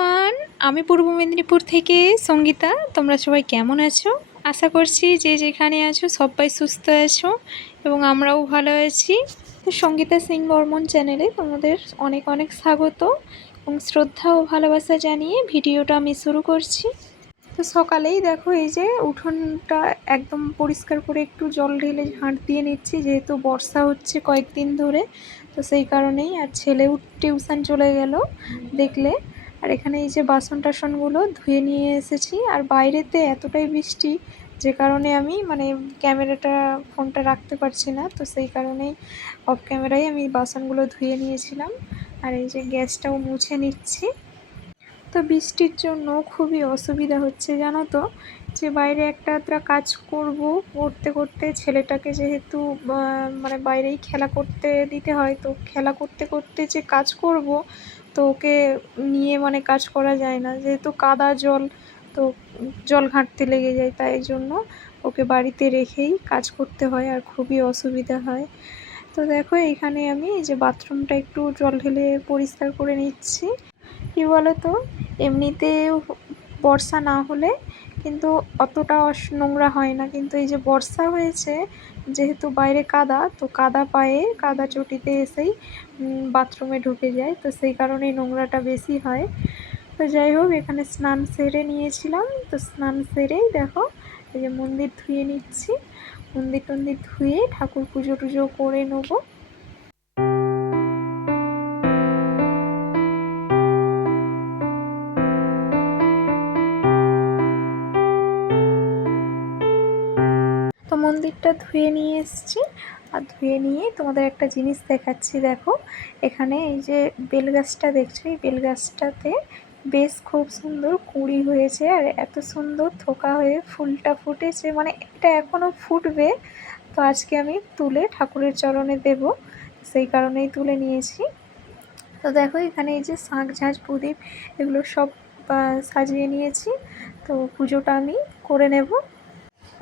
Everyone, আমি পূর্ব মেদিনীপুর থেকে সঙ্গীতা। তোমরা সবাই কেমন আছো? আশা করছি যে যেখানে আছো সবাই সুস্থ আছো এবং আমরাও ভালো আছি। তো সঙ্গীতা সিং বর্মন চ্যানেলে তোমাদের অনেক অনেক স্বাগত এবং শ্রদ্ধা ও ভালোবাসা জানিয়ে ভিডিওটা আমি শুরু করছি। তো সকালেই দেখো এই যে উঠোনটা একদম পরিষ্কার করে একটু জল ঢেলে ঝাঁট দিয়ে নিচ্ছি, যেহেতু বর্ষা হচ্ছে কয়েকদিন ধরে। তো সেই কারণেই আর ছেলেও টিউশন চলে গেল দেখলে। আর এখানে এই যে বাসন টাসনগুলো ধুয়ে নিয়ে এসেছি। আর বাইরেতে এতটাই বৃষ্টি যে কারণে আমি ক্যামেরাটা ফোনটা রাখতে পারছি না, তো সেই কারণেই অফ ক্যামেরায় আমি বাসনগুলো ধুয়ে নিয়েছিলাম। আর এই যে গ্যাসটাও মুছে নিচ্ছি। তো বৃষ্টির জন্য খুবই অসুবিধা হচ্ছে জানো তো, যে বাইরে একটা কাজ করতে করতে ছেলেটাকে যেহেতু বাইরেই খেলা করতে দিতে হয়, তো খেলা করতে করতে যে কাজ করব, তো ওকে নিয়ে কাজ করা যায় না, যেহেতু কাদা জল, তো জল ঘাঁটতে লেগে যায়, তাই জন্য ওকে বাড়িতে রেখেই কাজ করতে হয় আর খুবই অসুবিধা হয়। তো দেখো এখানে আমি এই যে বাথরুমটা একটু জল ঢেলে পরিষ্কার করে নিচ্ছি। কী বলো তো, এমনিতেও বর্ষা না হলে কিন্তু অতটা নোংরা হয় না, কিন্তু এই যে বর্ষা হয়েছে যেহেতু বাইরে কাদা, তো কাদা পায়ে কাদা চটিতে এসেই বাথরুমে ঢুকে যায়, তো সেই কারণেই নোংরাটা বেশি হয়। তো যাই হোক, এখানে স্নান সেরে নিয়েছিলাম, তো স্নান সেরেই দেখো এই যে মন্দির ধুয়ে নিচ্ছি। মন্দির টন্দির ধুয়ে ঠাকুর পুজো টুজো করে নেবো। তো মন্দিরটা ধুয়ে নিয়ে এসেছি। আর ধুয়ে নিয়ে তোমাদের একটা জিনিস দেখাচ্ছি। দেখো এখানে এই যে বেল গাছটা দেখছো, এই বেল গাছটাতে বেশ খুব সুন্দর কুঁড়ি হয়েছে আর এত সুন্দর থোকা হয়ে ফুলটা ফুটেছে, এটা এখনও ফুটবে। তো আজকে আমি তুলে ঠাকুরের চরণে দেব, সেই কারণেই তুলে নিয়েছি। তো দেখো এখানে এই যে শাঁখ ঝাঁঝ প্রদীপ এগুলো সব সাজিয়ে নিয়েছি। তো পুজোটা আমি করে নেব।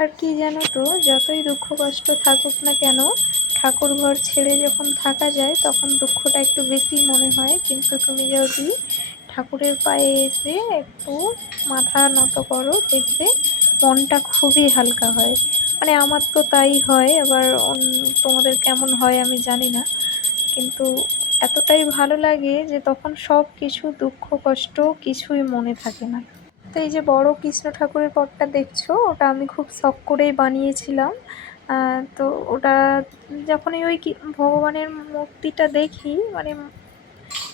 আর কি জানো তো, যতই দুঃখ কষ্ট থাকুক না কেন, ঠাকুর ঘর ছেড়ে যখন থাকা যায় তখন দুঃখটা একটু বেশি মনে হয়, কিন্তু তুমি যদি ঠাকুরের পায়ে এসে একটু মাথা নত করো, দেখবে মনটা খুবই হালকা হয়। আমার তো তাই হয়, আবার তোমাদের কেমন হয় আমি জানি না, কিন্তু এতটাই ভালো লাগে যে তখন সব কিছু দুঃখ কষ্ট কিছুই মনে থাকে না। তো এই যে বড় কৃষ্ণ ঠাকুরের পটটা দেখছো, ওটা আমি খুব শখ করেই বানিয়েছিলাম। তো ওটা যখনই ওই ভগবানের মূর্তিটা দেখি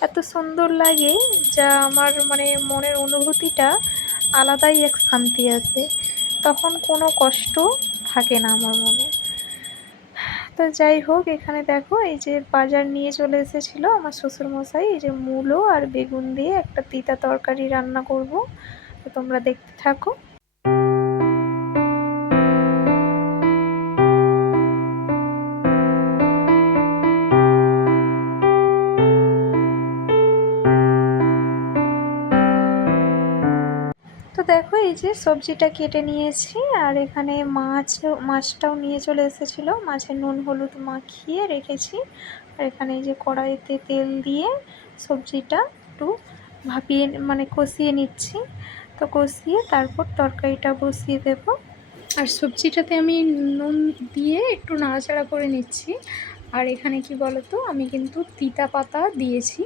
এত সুন্দর লাগে, যা আমার মনের অনুভূতিটা আলাদাই এক শান্তি আছে, তখন কোনো কষ্ট থাকে না আমার মনে। তো যাই হোক, এখানে দেখো এই যে বাজার নিয়ে চলে এসেছিলো আমার শ্বশুরমশাই, এই যে মূলো আর বেগুন দিয়ে একটা তিতা তরকারি রান্না করব। তো তোমরা দেখতে থাকো। তো দেখো এই যে সবজিটা কেটে নিয়েছি, আর এখানে মাছটাও নিয়ে চলে এসেছিলো, মাছের নুন হলুদ মাখিয়ে রেখেছি। আর এখানে এই যে কড়াইতে তেল দিয়ে সবজিটা একটু ভাপিয়ে কষিয়ে নিচ্ছি। তো কষিয়ে তারপর তরকারিটা বসিয়ে দেবো। আর সবজিটাতে আমি নুন দিয়ে একটু নাড়াচাড়া করে নিচ্ছি। আর এখানে কি বলতো, আমি কিন্তু তিতা পাতা দিয়েছি,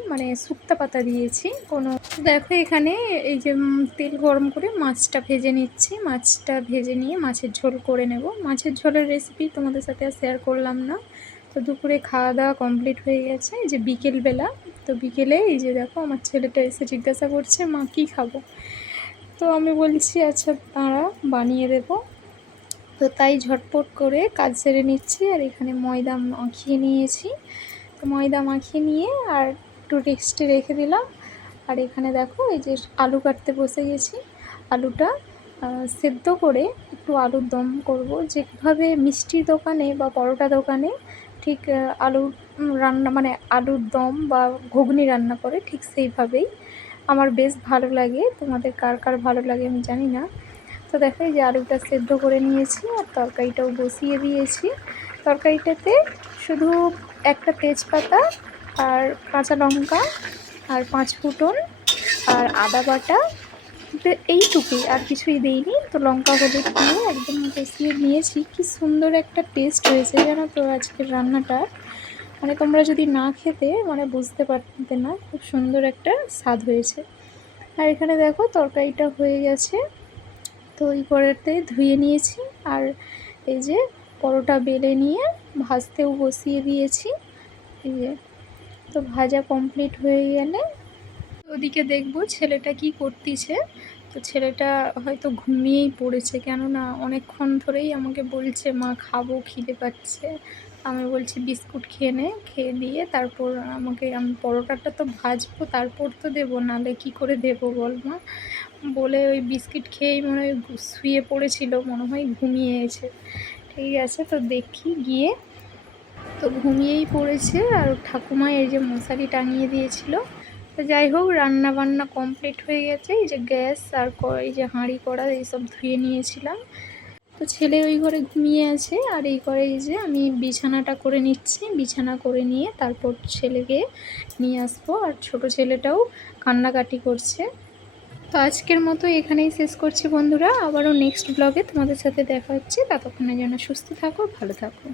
শুক্তা পাতা দিয়েছি কোনো। দেখো এখানে এই যে তেল গরম করে মাছটা ভেজে নিচ্ছি। মাছটা ভেজে নিয়ে মাছের ঝোল করে নেব। মাছের ঝোলের রেসিপি তোমাদের সাথে আর শেয়ার করলাম না। তো দুপুরে খাওয়া দাওয়া কমপ্লিট হয়ে গেছে, এই যে বিকেলবেলা। তো বিকেলে এই যে দেখো আমার ছেলেটা এসে জিজ্ঞাসা করছে, মা কী খাবো? তো আমি বলছি আচ্ছা দাঁড়া, বানিয়ে দেবো। তো তাই ঝটপট করে কাজ সেরে নিচ্ছি। আর এখানে ময়দা মাখিয়ে নিয়েছি। তো ময়দা মাখিয়ে নিয়ে আর একটু রেস্টে রেখে দিলাম। আর এখানে দেখো এই যে আলু কাটতে বসে গেছি। আলুটা সেদ্ধ করে একটু আলুর দম করব, যেভাবে মিষ্টির দোকানে বা পরোটা দোকানে ঠিক আলুর রান্না আলুর দম বা ঘুগনি রান্না করে, ঠিক সেইভাবেই আমার বেশ ভালো লাগে। তোমাদের কার কার ভালো লাগে আমি জানি না। তো দেখো এই যে আলুটা সেদ্ধ করে নিয়েছি আর তরকারিটাও বসিয়ে দিয়েছি। তরকারিটাতে শুধু একটা তেজপাতা আর কাঁচা লঙ্কা আর 5 ফোঁড়ন আর আদা বাটা, তো এইটুকুই, আর কিছুই দিইনি। তো লঙ্কা হলুদ দিয়ে একদম কষিয়ে নিয়েছি। কি সুন্দর একটা টেস্ট হয়েছে জানো তো আজকের রান্নাটা, মানে তোমরা যদি না খেতে মানে বুঝতে পারতে না, খুব সুন্দর একটা স্বাদ হয়েছে। আর এখানে দেখো তরকারিটা হয়ে গেছে। তো এই কড়াইতে ধুয়ে নিয়েছি, আর এই যে পরোটা বেলে নিয়ে ভাজতেও বসিয়ে দিয়েছি। এই যে, তো ভাজা কমপ্লিট হয়ে গেলে ওদিকে দেখবো ছেলেটা কি করতেছে। তো ছেলেটা হয়তো ঘুমিয়েই পড়েছে, কেননা অনেকক্ষণ ধরেই আমাকে বলছে মা খাবো, খিদে পাচ্ছে। আমি বলছি বিস্কুট খেয়ে নে, খেয়ে দিয়ে তারপর আমি পরোটাটা তো ভাজবো, তারপর তো দেবো, নাহলে কি করে দেবো বল মা। বলে ওই বিস্কিট খেয়েই মনে হয় শুয়ে পড়েছিল, মনে হয় ঘুমিয়েছে। ঠিক আছে, তো দেখি গিয়ে। তো ঘুমিয়েই পড়েছে, আর ঠাকুমা এই যে মশারি টাঙিয়ে দিয়েছিল। তো যাই হোক, রান্না বান্না কমপ্লিট হয়ে গেছে। এই যে গ্যাস আর এই যে হাঁড়ি কড়া এইসব ধুয়ে নিয়েছিলাম। তো ছেলে ওই ঘরে ঘুমিয়ে আছে, আর এই ঘরে এই যে আমি বিছানাটা করে নিচ্ছি। বিছানা করে নিয়ে তারপর ছেলেকে নিয়ে আসবো, আর ছোট ছেলেটাও কান্নাকাটি করছে। তো আজকের মতো এখানেই শেষ করছি বন্ধুরা, আবারও নেক্সট ব্লগে তোমাদের সাথে দেখা হচ্ছে। ততক্ষণে যেন সুস্থ থাকো, ভালো থাকো।